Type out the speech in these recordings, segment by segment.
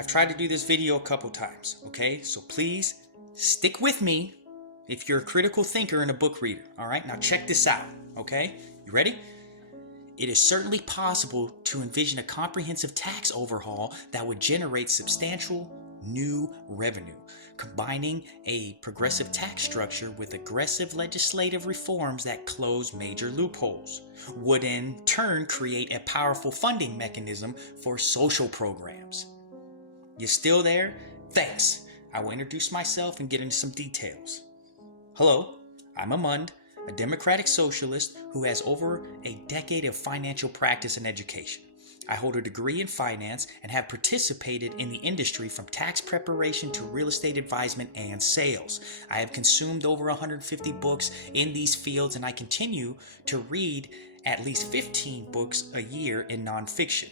I've tried to do this video a couple times, okay? So please stick with me if you're a critical thinker and a book reader, all right? Now check this out, okay? You ready? It is certainly possible to envision a comprehensive tax overhaul that would generate substantial new revenue, combining a progressive tax structure with aggressive legislative reforms that close major loopholes, would in turn create a powerful funding mechanism for social programs. You still there? Thanks. I will introduce myself and get into some details. Hello, I'm Amund, a democratic socialist who has over a decade of financial practice and education. I hold a degree in finance and have participated in the industry from tax preparation to real estate advisement and sales. I have consumed over 150 books in these fields, and I continue to read at least 15 books a year in nonfiction.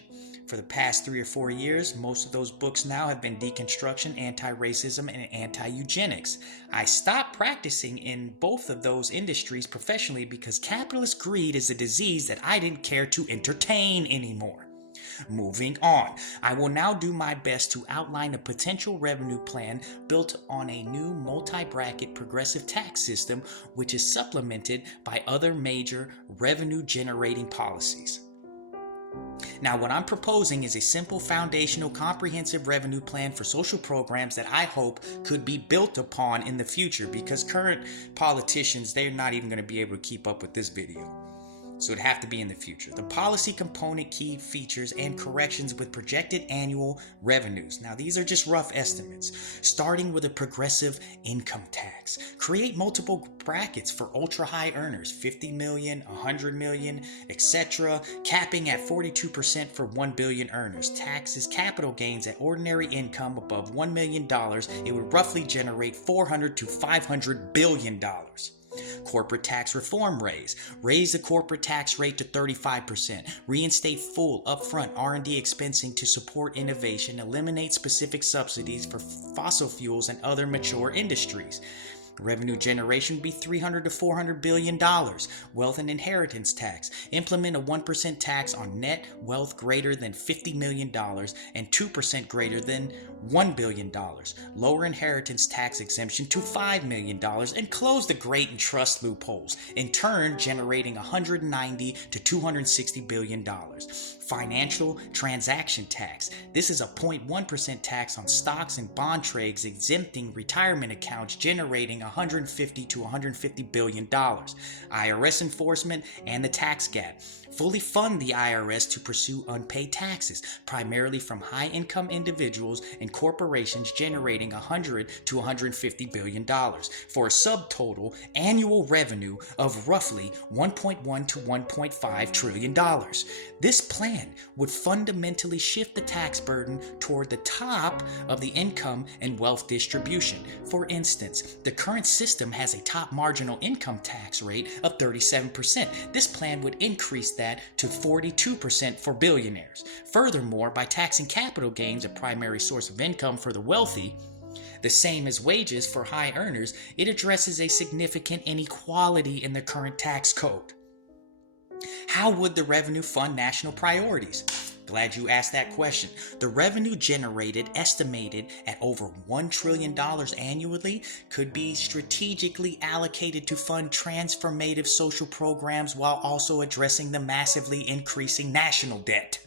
For the past 3 or 4 years, most of those books now have been deconstruction, anti-racism, and anti-eugenics. I stopped practicing in both of those industries professionally because capitalist greed is a disease that I didn't care to entertain anymore. Moving on, I will now do my best to outline a potential revenue plan built on a new multi-bracket progressive tax system, which is supplemented by other major revenue-generating policies. Now, what I'm proposing is a simple, foundational, comprehensive revenue plan for social programs that I hope could be built upon in the future, because current politicians, they're not even going to be able to keep up with this video. So it'd have to be in the future. The policy component, key features, and corrections with projected annual revenues. Now, these are just rough estimates. Starting with a progressive income tax. Create multiple brackets for ultra-high earners, 50 million, 100 million, etc. Capping at 42% for 1 billion earners. Taxes capital gains at ordinary income above $1 million. It would roughly generate $400 to $500 billion. Corporate tax reform raise the corporate tax rate to 35%, reinstate full upfront R&D expensing to support innovation, eliminate specific subsidies for fossil fuels and other mature industries. Revenue generation would be $300 to $400 billion. Wealth and inheritance tax. Implement a 1% tax on net wealth greater than $50 million and 2% greater than $1 billion. Lower inheritance tax exemption to $5 million and close the great and trust loopholes, in turn generating $190 to $260 billion. Financial transaction tax. This is a 0.1% tax on stocks and bond trades, exempting retirement accounts, generating $150 to $150 billion. IRS enforcement and the tax gap. Fully fund the IRS to pursue unpaid taxes, primarily from high-income individuals and corporations, generating $100 to $150 billion, for a subtotal annual revenue of roughly $1.1 to $1.5 trillion. This plan would fundamentally shift the tax burden toward the top of the income and wealth distribution. For instance, the current system has a top marginal income tax rate of 37%. This plan would increase that to 42% for billionaires. Furthermore, by taxing capital gains, a primary source of income for the wealthy, the same as wages for high earners, it addresses a significant inequality in the current tax code. How would the revenue fund national priorities? Glad you asked that question. The revenue generated, estimated at over $1 trillion annually, could be strategically allocated to fund transformative social programs while also addressing the massively increasing national debt,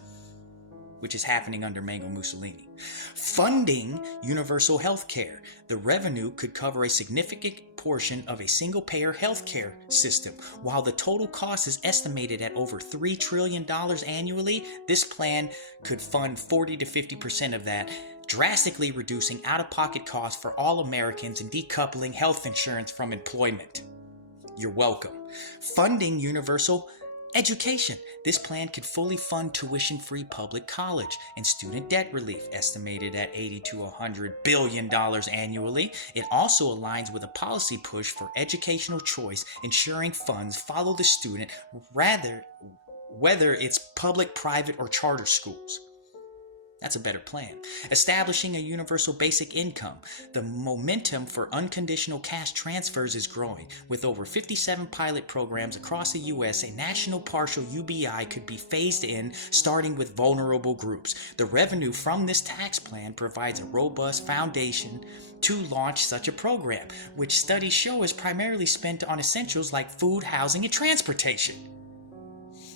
which is happening under Mango Mussolini. Funding universal health care. The revenue could cover a significant portion of a single-payer healthcare system. While the total cost is estimated at over $3 trillion annually, this plan could fund 40 to 50% of that, drastically reducing out-of-pocket costs for all Americans and decoupling health insurance from employment. You're welcome. Funding universal education. This plan could fully fund tuition-free public college and student debt relief, estimated at $80 to $100 billion annually. It also aligns with a policy push for educational choice, ensuring funds follow the student, whether it's public, private, or charter schools. That's a better plan. Establishing a universal basic income. The momentum for unconditional cash transfers is growing. With over 57 pilot programs across the U.S., a national partial UBI could be phased in, starting with vulnerable groups. The revenue from this tax plan provides a robust foundation to launch such a program, which studies show is primarily spent on essentials like food, housing, and transportation.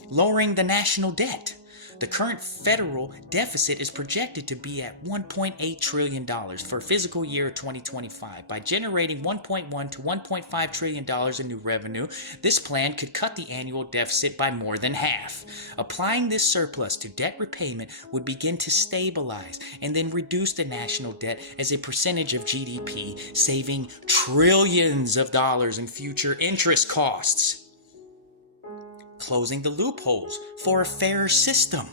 Lowering the national debt. The current federal deficit is projected to be at $1.8 trillion for fiscal year 2025. By generating $1.1 to $1.5 trillion in new revenue, this plan could cut the annual deficit by more than half. Applying this surplus to debt repayment would begin to stabilize and then reduce the national debt as a percentage of GDP, saving trillions of dollars in future interest costs. Closing the loopholes for a fairer system.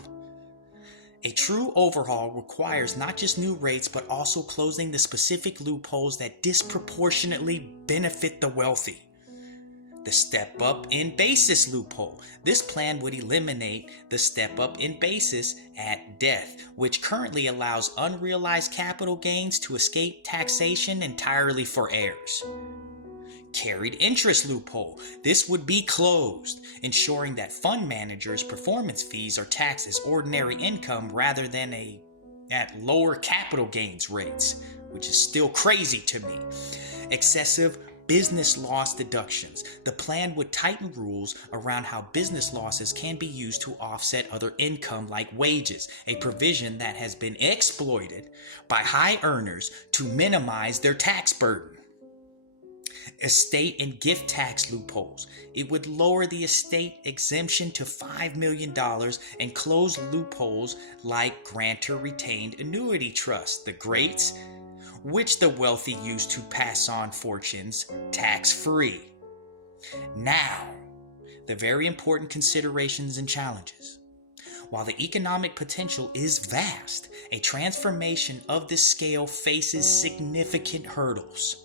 A true overhaul requires not just new rates, but also closing the specific loopholes that disproportionately benefit the wealthy. The step up in basis loophole. This plan would eliminate the step up in basis at death, which currently allows unrealized capital gains to escape taxation entirely for heirs. Carried interest loophole. This would be closed, ensuring that fund managers' performance fees are taxed as ordinary income rather than at lower capital gains rates, which is still crazy to me. Excessive business loss deductions. The plan would tighten rules around how business losses can be used to offset other income like wages, a provision that has been exploited by high earners to minimize their tax burden. Estate and gift tax loopholes. It would lower the estate exemption to $5 million and close loopholes like grantor retained annuity trust, the GRATES, which the wealthy use to pass on fortunes tax-free. Now, the very important considerations and challenges. While the economic potential is vast, a transformation of this scale faces significant hurdles.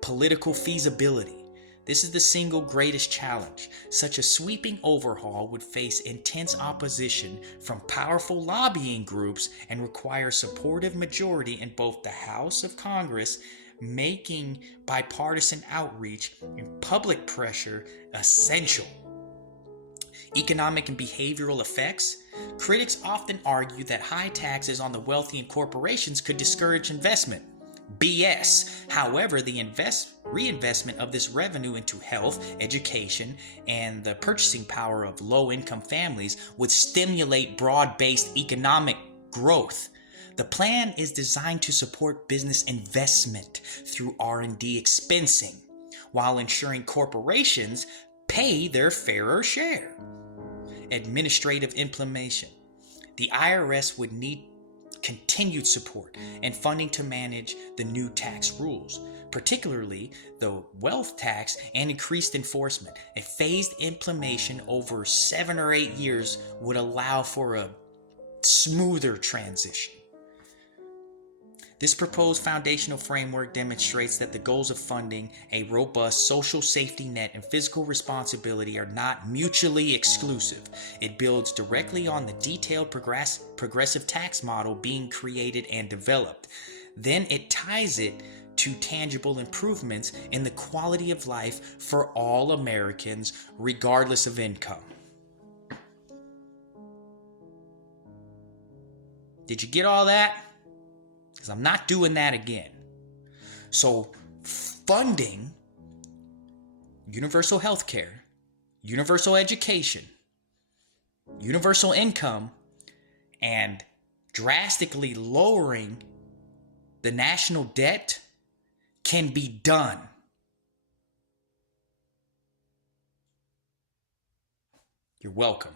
Political feasibility. This is the single greatest challenge. Such a sweeping overhaul would face intense opposition from powerful lobbying groups and require a supportive majority in both the House of Congress, making bipartisan outreach and public pressure essential. Economic and behavioral effects. Critics often argue that high taxes on the wealthy and corporations could discourage investment. BS. However, the reinvestment of this revenue into health, education, and the purchasing power of low-income families would stimulate broad-based economic growth. The plan is designed to support business investment through R&D expensing, while ensuring corporations pay their fairer share. Administrative implementation. The IRS would need continued support and funding to manage the new tax rules, particularly the wealth tax, and increased enforcement. A phased implementation over 7 or 8 years would allow for a smoother transition. This proposed foundational framework demonstrates that the goals of funding a robust social safety net and fiscal responsibility are not mutually exclusive. It builds directly on the detailed progressive tax model being created and developed. Then it ties it to tangible improvements in the quality of life for all Americans, regardless of income. Did you get all that? Because I'm not doing that again. So, funding universal health care, universal education, universal income, and drastically lowering the national debt can be done. You're welcome.